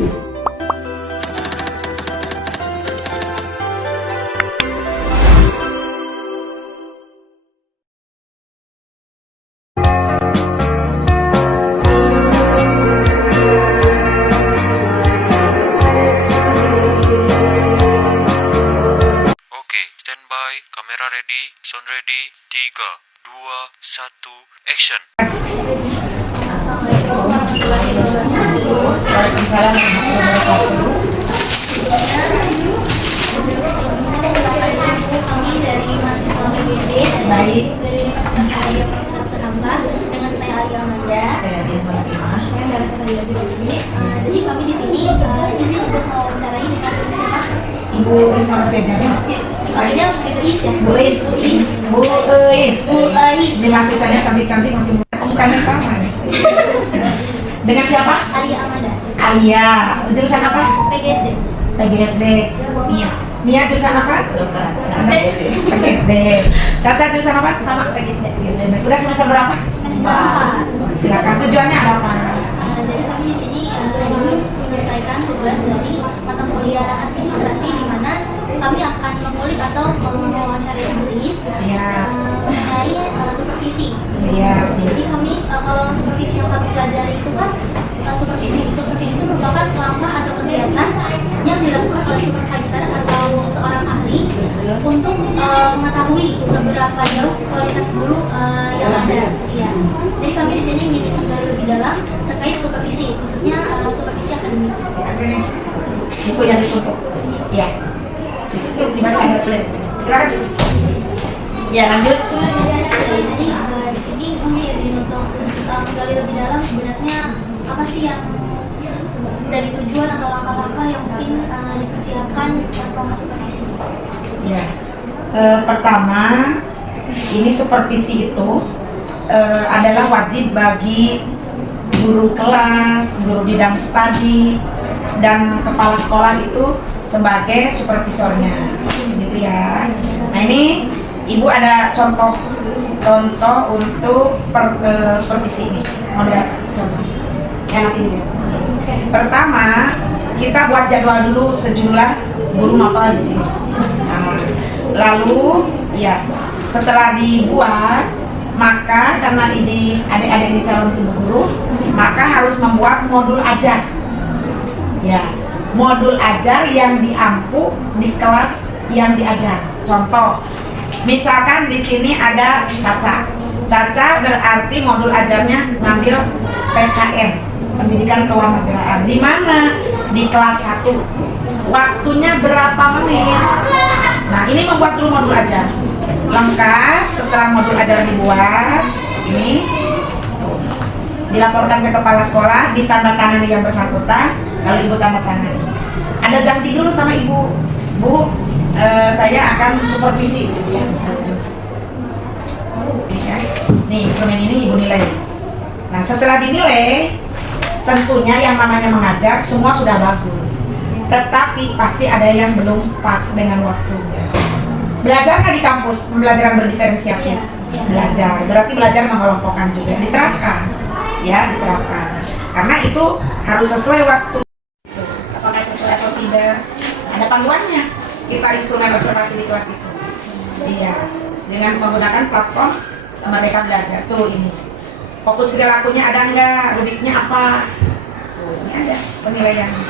Standby, kamera ready, sound ready, 3, 2, 1, action. Assalamualaikum warahmatullahi wabarakatuh. Waalaikumsalam warahmatullahi wabarakatuh. Kami dari mahasiswa PGSD dari Universitas Karya Profesor Terhambat dengan saya Ali Amanda. Saya Biasa Fatimah. Jadi kami di sini izin untuk mewawancarai dengan Ibu siapa? Ibu sama saja. Panggilnya Is ya? Bu Is. Bu Is. Ini mahasiswanya cantik-cantik masih muda. Mukanya sama nih. Dengan siapa? Alia Amanda. Alia. Jurusan apa? PGSD. PGSD. Mia. Mia jurusan apa? Kedokteran. PGSD. Caca jurusan apa? Sama PGSD. Udah semester berapa? Semester 4. Silakan. Tujuannya ada apa? Jadi kami di sini ingin menyelesaikan tugas dari mata kuliah administrasi di mana kami akan mengulik atau mewawancarai penulis mengenai supervisi. Jadi kami kalau supervisi yang kami pelajari itu kan supervisi itu merupakan langkah atau kegiatan yang dilakukan oleh supervisor atau seorang ahli untuk mengetahui seberapa jauh kualitas guru yang ada. Ya. Jadi kami di sini ingin menggali lebih dalam terkait supervisi, khususnya supervisi akademik. Buku yang ditutup. Ya. Di situ dibaca ada sulit. Silakan. Ya, lanjut. Jadi di sini kami izin untuk menggali lebih dalam sebenarnya apa sih yang dari tujuan atau langkah-langkah yang mungkin dipersiapkan selama supervisi. Ya. Pertama, ini supervisi itu adalah wajib bagi guru kelas, guru bidang studi, dan kepala sekolah itu sebagai supervisornya, gitu ya. Nah ini ibu ada contoh untuk supervisi ini, model contoh. Yang nanti dilihat. Pertama kita buat jadwal dulu sejumlah guru mapel di sini. Nah, lalu ya setelah dibuat maka karena ini adik-adik ini calon ibu guru, maka harus membuat modul ajar. Ya, modul ajar yang diampu di kelas yang diajar. Contoh, misalkan di sini ada Caca. Caca berarti modul ajarnya ngambil PKM, Pendidikan Kewirausahaan. Di mana? Di kelas 1. Waktunya berapa menit? Nah, ini membuat dulu modul ajar. Lengkap, setelah modul ajar dibuat, ini dilaporkan ke kepala sekolah, ditandatangani yang bersangkutan, lalu ibu tanda tangan. Ada janji dulu sama ibu, Bu, saya akan supervisi, gitu ya. Nih instrumen ini ibu nilai. Nah setelah dinilai, tentunya yang namanya mengajar semua sudah bagus, tetapi pasti ada yang belum pas dengan waktunya. Belajar kan di kampus, pembelajaran berdiferensiasi. Belajar, berarti belajar mengelompokkan juga, diterapkan. Ya, diterapkan. Karena itu harus sesuai waktu. Apakah sesuai atau tidak? Ada panduannya. Kita instrumen observasi di kelas itu. Iya, dengan menggunakan platform Merdeka Belajar. Tuh ini. Fokus perilakunya ada enggak? Rubiknya apa? Tuh, ini ada penilaiannya.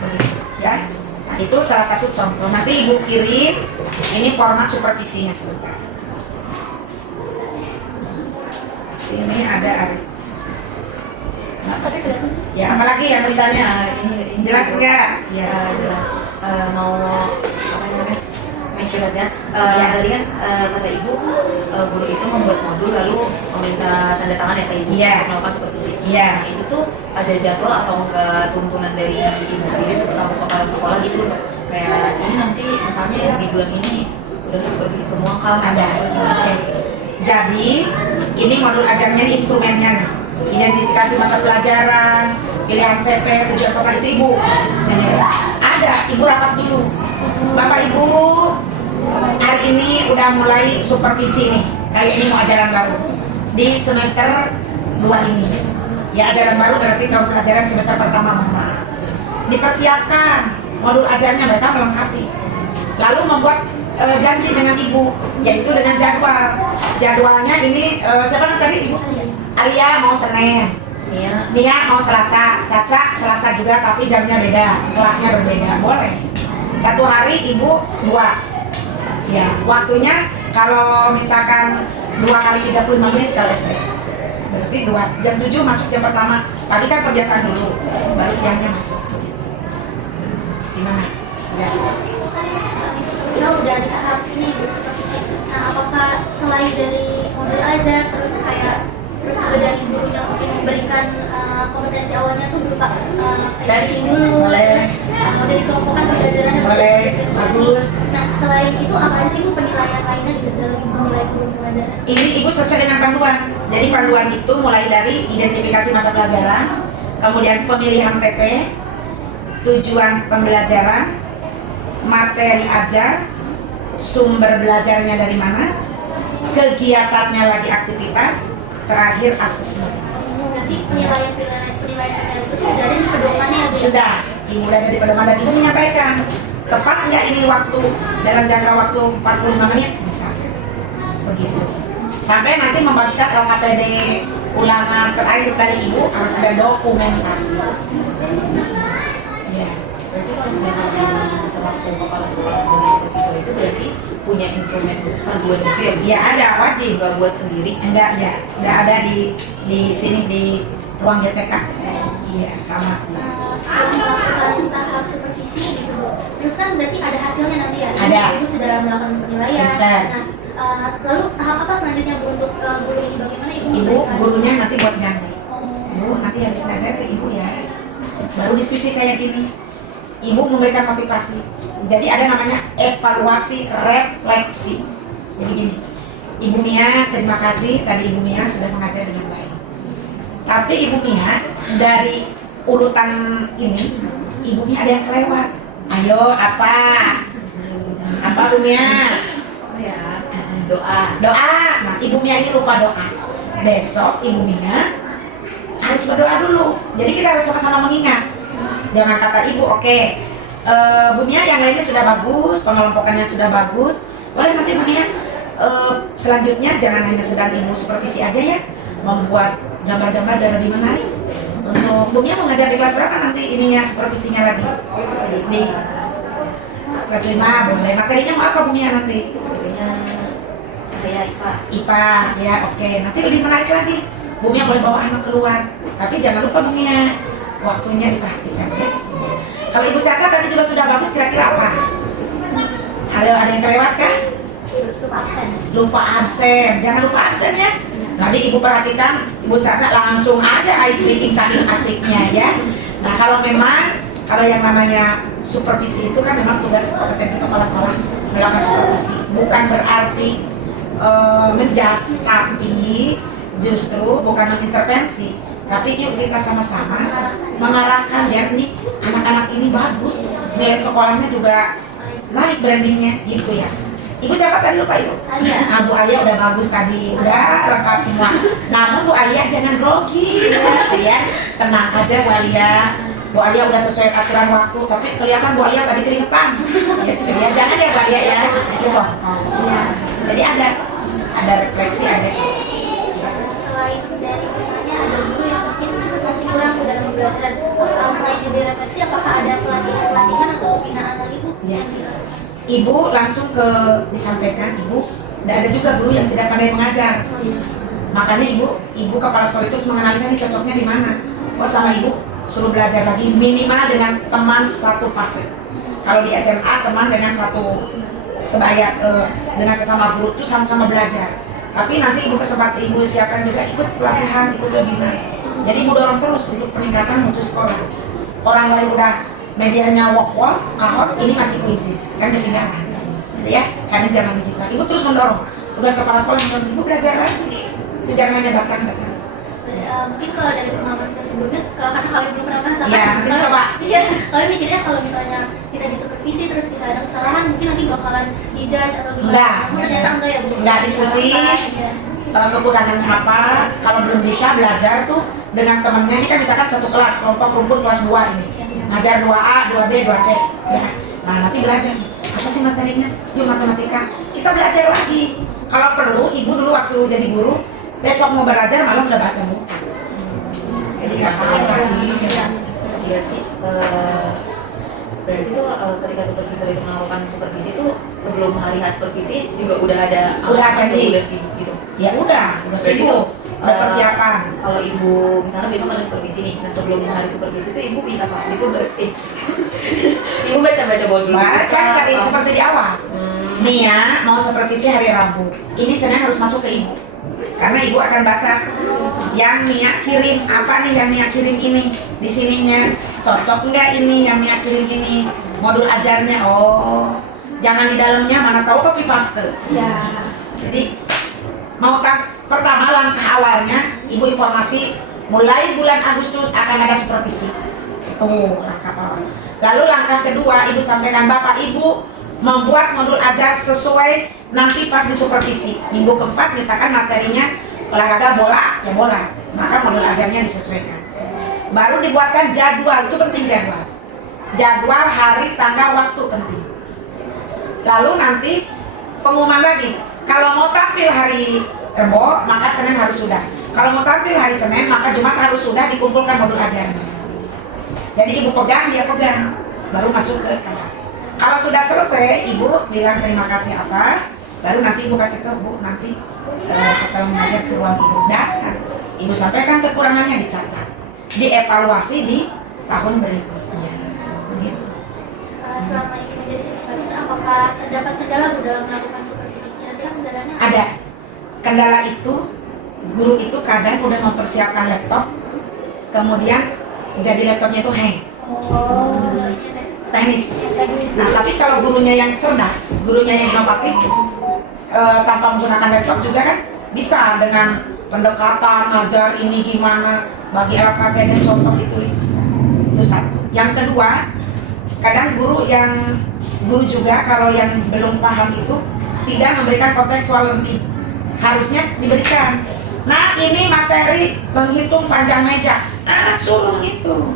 Begitu, ya. Nah, itu salah satu contoh. Nanti ibu kirim ini format supervisinya sebentar. Sini ada Arif. Ya, apalagi yang ditanya? Ini Jelas enggak? Ya, jelas. Mau apa namanya? Mentionnya. Tadi kan kata ibu, guru itu membuat modul lalu meminta tanda tangan ya ke ibu untuk melakukan supervisi. Nah, itu tuh ada jadwal atau enggak tuntunan dari ibu sendiri atau kepala sekolah gitu? Kayak ini nanti misalnya di bulan ini udah supervisi semua kah? ada. Jadi ini modul ajarnya nih, instrumennya nih. Identifikasi mata pelajaran, pilihan TP, tujuan pokok itu ibu. Ada, ibu rapat dulu. Bapak ibu, hari ini udah mulai supervisi nih. Kali ini mau ajaran baru di semester 2 ini. Ya ajaran baru berarti tahun pelajaran semester pertama mama. dipersiapkan modul ajarnya, mereka melengkapi. Lalu membuat janji dengan ibu, yaitu dengan jadwalnya ini siapa namanya tadi ibu? Alia mau Senin, Nia mau Selasa, Caca Selasa juga tapi jamnya beda, kelasnya berbeda, boleh. Satu hari ibu 2, ya waktunya kalau misalkan 2 kali 35 menit kalau SD, berarti 2 jam 7 masuk jam pertama, pagi kan kebiasaan dulu, baru siangnya masuk. Gimana? Ya. Misal udah di tahap ini bersupervisi. Nah, apakah selain dari modul ajar terus udah dari gurunya mungkin memberikan kompetensi awalnya tuh berupa testing dulu, terus udah dikelompokkan pembelajarannya boleh, bagus. Nah, selain itu apa aja sih Bu penilaian lainnya di dalam menilai guru pengajaran? Ini ibu sesuai dengan panduan. Jadi panduan itu mulai dari identifikasi mata pelajaran, kemudian pemilihan TP, tujuan pembelajaran, materi ajar, sumber belajarnya dari mana, kegiatannya lagi aktivitas, terakhir asesmen. Berarti penilaian itu sudah ada di pedomannya ya Bu? Sudah, ibu udah ada di pedoman dan ibu menyampaikan tepat nggak ini waktu dalam jangka waktu 45 menit misalnya, begitu. Sampai nanti membagikan LKPD ulangan terakhir dari ibu harus ada dokumentasi. Ya. Berarti kalau misalnya selaku kepala sekolah sebagai supervisor itu berarti punya instrumen khusus panduan gitu ya? Ya ada, wajib. Nggak buat sendiri? Enggak ya, enggak ada di sini di ruang GTK. Iya sama. Setelah melakukan tahap supervisi gitu Bu, terus kan berarti ada hasilnya nanti ya? Ada. Ibu sudah melakukan penilaian. Betul. Nah, lalu tahap apa selanjutnya Bu untuk guru ini bagaimana Ibu? Ibu memberikan? gurunya nanti buat janji. Oh. Ibu nanti habis ngajar ke ibu ya. Baru diskusi kayak gini. Ibu memberikan motivasi. Jadi ada namanya evaluasi refleksi. Jadi gini, Ibu Mia terima kasih tadi Ibu Mia sudah mengajar dengan baik. Tapi Ibu Mia dari urutan ini, Ibu Mia ada yang kelewat. Ayo apa? Apa Bu Mia? Ya, doa. Doa. Nah, Ibu Mia ini lupa doa. Besok Ibu Mia harus berdoa dulu. Jadi kita harus sama-sama mengingat. Jangan kata ibu, oke, Bu Mia yang lainnya sudah bagus, pengelompokannya sudah bagus. Boleh nanti Bu Mia selanjutnya jangan hanya sedang ibu supervisi aja ya, membuat gambar-gambar dan lebih menarik. Untuk Bu Mia mau ngajar di kelas berapa nanti ininya supervisinya lagi? Di kelas 5 boleh. Materinya mau apa Bu Mia nanti? Materinya cahaya IPA ya, oke. Nanti lebih menarik lagi. Bu Mia boleh bawa anak keluar, tapi jangan lupa Bu Mia waktunya diperhatikan ya. Kalau Ibu Caca tadi juga sudah bagus, kira-kira apa? Ada yang kelewat kan? Lupa absen. Lupa absen, jangan lupa absen ya. Tadi Ibu perhatikan, Ibu Caca langsung aja ice breaking saking asiknya ya. Nah kalau yang namanya supervisi itu kan memang tugas kompetensi kepala sekolah melakukan supervisi. Bukan berarti menjas, tapi justru bukan mengintervensi. Tapi yuk kita sama-sama mengarahkan biar nih anak-anak ini bagus, nilai sekolahnya juga naik brandingnya gitu ya. Ibu siapa tadi lupa Ibu? Alia. Nah, Bu Alia udah bagus tadi, udah lengkap semua. Namun Bu Alia jangan grogi ya, tenang aja Bu Alia. Bu Alia udah sesuai aturan waktu, tapi kelihatan Bu Alia tadi keringetan. Ya, jangan ya Bu Alia ya. Itu contoh. Ya. Jadi ada refleksi, ada Selain dari misalnya ada guru yang mungkin masih kurang dalam belajar, selain dari refleksi apakah ada pelatihan atau pembinaan lagi Bu? Ya. Ibu langsung disampaikan, Ibu tidak ada juga guru yang tidak pandai mengajar. Makanya ibu kepala sekolah itu harus menganalisa nih cocoknya di mana. Oh sama Ibu suruh belajar lagi minimal dengan teman satu fase. Kalau di SMA teman dengan satu sebaya dengan sesama guru itu sama-sama belajar. Tapi nanti Ibu Ibu siapkan juga ikut pelatihan, ikut webinar. Jadi Ibu dorong terus untuk peningkatan mutu sekolah. Orang lain udah medianya wok-wok, kahot, ini masih krisis, kan ketinggalan. Ya, karena zaman digital. Ibu terus mendorong. Tugas kepala sekolah mendorong Ibu belajar lagi. Itu jangan hanya datang. Mungkin kalau dari pengalaman kita sebelumnya, karena kami belum pernah merasakan. Iya, nanti coba. Iya, kami mikirnya kalau misalnya kita disupervisi terus kita ada kesalahan, mungkin nanti bakalan dijudge atau gimana. Enggak, Ternyata enggak ya Bu. enggak diskusi. Kekurangannya apa? Kalau belum bisa belajar tuh dengan temannya ini kan misalkan satu kelas, kelompok rumpun kelas 2 ini. ngajar 2A, 2B, 2C ya. Nah nanti belajar apa sih materinya? Yuk matematika. Kita belajar lagi. Kalau perlu, ibu dulu waktu jadi guru, besok mau belajar malam udah baca buku. Jadi nggak salah lagi. Berarti berarti tuh ketika supervisor itu melakukan supervisi itu sebelum hari H supervisi juga udah ada jadi. udah sih gitu. Ya udah Berarti sibuk. Udah persiapan. Kalau ibu misalnya besok ada supervisi nih, nah sebelum hari supervisi itu ibu bisa pak, ibu baca-baca dulu. Kan tadi seperti di awal. Nia mau supervisi hari Rabu. Ini Senin harus masuk ke ibu. Karena ibu akan baca yang Nia kirim apa nih, yang Nia kirim ini di sininya cocok enggak ini yang Nia kirim ini modul ajarnya. Oh, jangan di dalamnya, mana tahu copy paste. Ya. Jadi pertama langkah awalnya ibu informasi mulai bulan Agustus akan ada supervisi. Itu langkah awal. Lalu langkah kedua ibu sampaikan Bapak Ibu membuat modul ajar sesuai nanti pas di supervisi. Minggu keempat misalkan materinya olahraga bola, ya bola, maka modul ajarnya disesuaikan. Baru dibuatkan jadwal, itu penting jadwal. Jadwal hari, tanggal, waktu penting. Lalu nanti pengumuman lagi. Kalau mau tampil hari Rebo, maka Senin harus sudah. Kalau mau tampil hari Senin, maka Jumat harus sudah dikumpulkan modul ajarnya. Jadi ibu pegang, dia pegang, baru masuk ke kelas. Kalau sudah selesai, ibu bilang terima kasih apa, baru nanti ibu kasih ke bu, nanti setelah mengajar ke ruang ibu dan ibu sampaikan kekurangannya dicatat, dievaluasi di tahun berikutnya. Begitu. Selama ini menjadi supervisor, apakah terdapat kendala bu dalam melakukan supervisi? Kira-kira kendalanya apa? Ada. Kendala itu, guru itu kadang udah mempersiapkan laptop, kemudian jadi laptopnya itu hang. Teknis. Nah, tapi kalau gurunya yang cerdas, gurunya yang inovatif, tanpa menggunakan laptop juga kan bisa dengan pendekatan ngajar ini gimana, bagi alfabet dan contoh ditulis bisa. Itu satu. Yang kedua, kadang guru juga kalau yang belum paham itu tidak memberikan contextual learning. Harusnya diberikan. Nah, ini materi menghitung panjang meja. Anak suruh menghitung.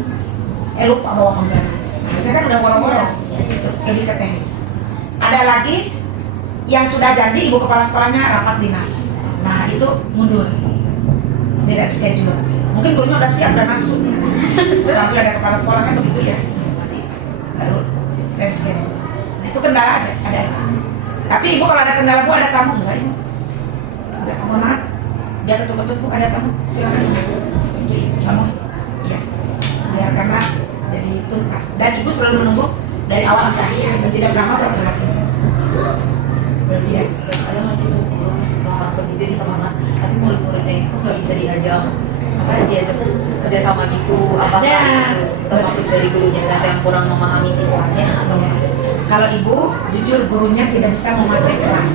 Lupa bawa penggaris. Harusnya kan udah borong-borong. Lebih ke teknis. Ada lagi yang sudah janji ibu kepala sekolahnya rapat dinas. Nah, itu mundur. Tidak schedule. Mungkin gurunya udah siap dan nafsu. Tapi ada kepala sekolah kan begitu ya. Lalu dari schedule. Nah, itu kendala ada. Tapi ibu kalau ada kendala bu ada tamu enggak ibu? Enggak, mohon maaf. Dia ketuk-ketuk bu ada tamu. Silakan. Jadi kamu, iya. Biar karena jadi tuntas. Dan ibu selalu menunggu dari awal sampai akhir dan tidak pernah mau berhati-hati. Berarti ya, ada masih tuh guru masih mau masuk ke bisa semangat, tapi murid-muridnya itu nggak bisa diajak diajak kerja sama gitu, apakah termasuk dari gurunya ternyata yang kurang memahami siswanya atau kalau ibu jujur gurunya tidak bisa menguasai kelas.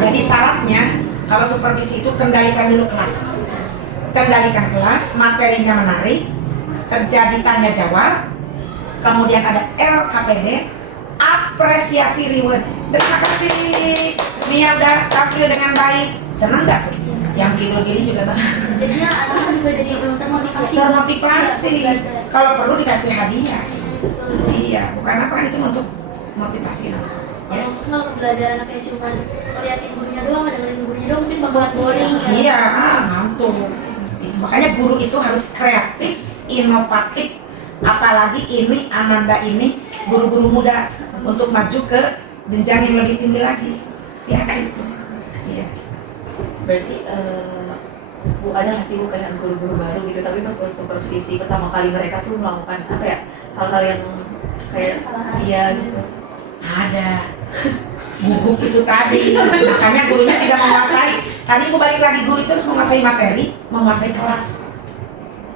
Jadi syaratnya kalau supervisi itu kendalikan dulu kelas, kendalikan kelas, materinya menarik, terjadi tanya jawab, kemudian ada LKPD, apresiasi reward. Terima kasih Nia udah tampil dengan baik. Senang nggak tuh? Yang tidur gini juga bang. Jadinya anak-anak juga jadi termotivasi. Termotivasi. Kalau perlu dikasih hadiah. Iya, bukan apa itu untuk motivasi. Ya. Kalau pembelajaran anaknya cuma liatin gurunya doang, dengerin gurunya doang, mungkin bakalan boring. Iya, ngantuk. Makanya guru itu harus kreatif, inovatif. Apalagi ini Ananda ini guru-guru muda untuk maju ke jenjang yang lebih tinggi lagi. Ya itu. Iya. Berarti Bu ada nggak sih Bu kayak guru-guru baru gitu, tapi pas supervisi pertama kali mereka tuh melakukan apa ya, hal-hal yang kayak iya gitu? Ada. Gugup itu tadi. Makanya gurunya tidak menguasai. Tadi ibu balik lagi, guru itu harus menguasai materi, menguasai kelas.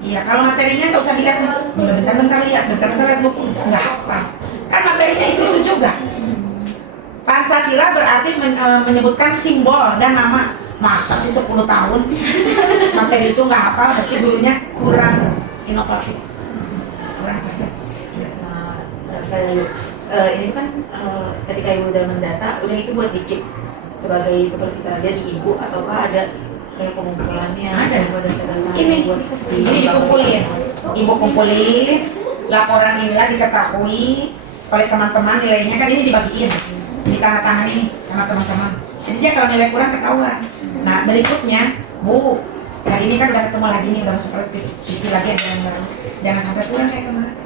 Iya, kalau materinya nggak usah dilihat, bentar-bentar lihat buku, nggak hafal. Kan materinya itu juga. Pancasila berarti menyebutkan simbol dan nama. Masa sih 10 tahun materi itu nggak hafal, berarti gurunya kurang inovatif, kurang cerdas. Saya ini kan ketika ibu udah mendata, udah itu buat dikit sebagai supervisor aja di ibu, ataukah ada kayak pengumpulannya? Ada. Ini Ini dikumpulin, ibu kumpulin, laporan inilah diketahui oleh teman-teman, nilainya kan ini dibagiin, ditandatangani nih sama teman-teman. Jadi dia kalau nilai kurang ketahuan. Nah berikutnya, Bu, hari ini kan udah ketemu lagi nih, udah masuk revisi lagi ada yang baru. Jangan sampai kurang kayak kemarin.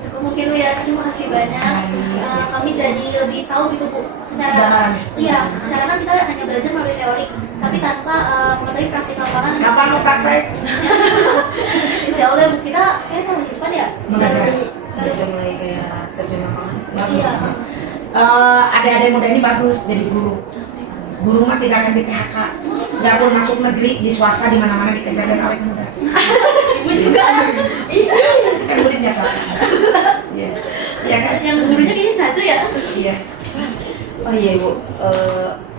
Cukup mungkin Bu ya, terima kasih banyak. Kami jadi lebih tahu gitu Bu. Secara Gambarannya. iya, secara kan kita hanya belajar melalui teori, tapi tanpa mengetahui praktik lapangan. Kapan mau praktek? Insya Allah Bu, kita kayak tahun depan ya. Mengajar. Udah mulai kayak terjun lapangan sih. Bagus. Iya. Adik-adik muda ini bagus jadi guru. Guru mah tidak akan di PHK. Nggak pun masuk negeri, di swasta, di mana-mana dikejar dan awet muda. Ibu juga. Iya. Kan muridnya satu. Iya. Iya kan? Yang gurunya kayaknya Caca ya. Iya. Oh iya Bu,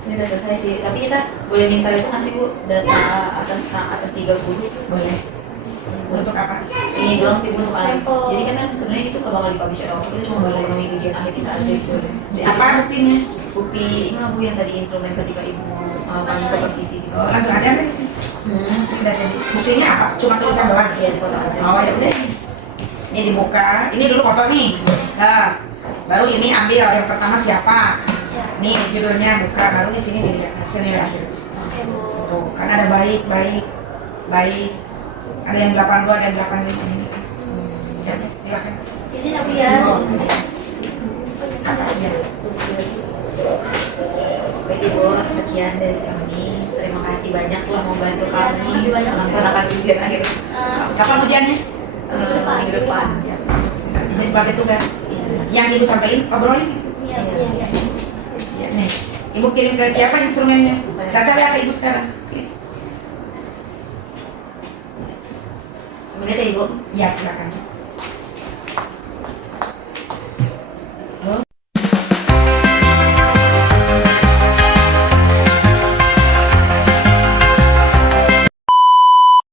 ini udah selesai sih. Tapi kita boleh minta itu nggak sih Bu, data atas 3 guru? Boleh. Untuk apa? Ini doang sih Bu untuk analisis. Sampel. Jadi kan sebenarnya itu nggak bakal dipublish ada waktu, kita cuma bakal memenuhi ujian akhir kita aja gitu. Jadi, Apa buktinya? bukti ini lah Bu yang tadi instrumen ketika Ibu melakukan supervisi gitu. Oh, langsung aja ambil sih. Udah jadi. Buktinya apa? Cuma tulisan doang. Iya di foto aja. Oh ya udah. Ini dibuka. Ini dulu foto nih. Nah, baru ini ambil yang pertama siapa? Nih judulnya buka. Baru di sini dilihat hasil nilai akhir. Oke Bu. Tuh, kan ada baik. Ada yang 82, ada yang 85 ini. Ya, silakan. Izin ya Bu ya. Apa aja? Baik Ibu, sekian dari kami. Terima kasih banyak telah membantu Iya, kami terima kasih banyak. melaksanakan ujian akhir Kapan ujiannya? minggu depan. Ya, ini sebagai tugas. Yang ibu sampaikan obrolin gitu. Iya, iya, iya. Ya, nih. Ibu kirim ke siapa instrumennya? Caca WA ke ibu sekarang. Melihat ya Ibu. Ya, silakan.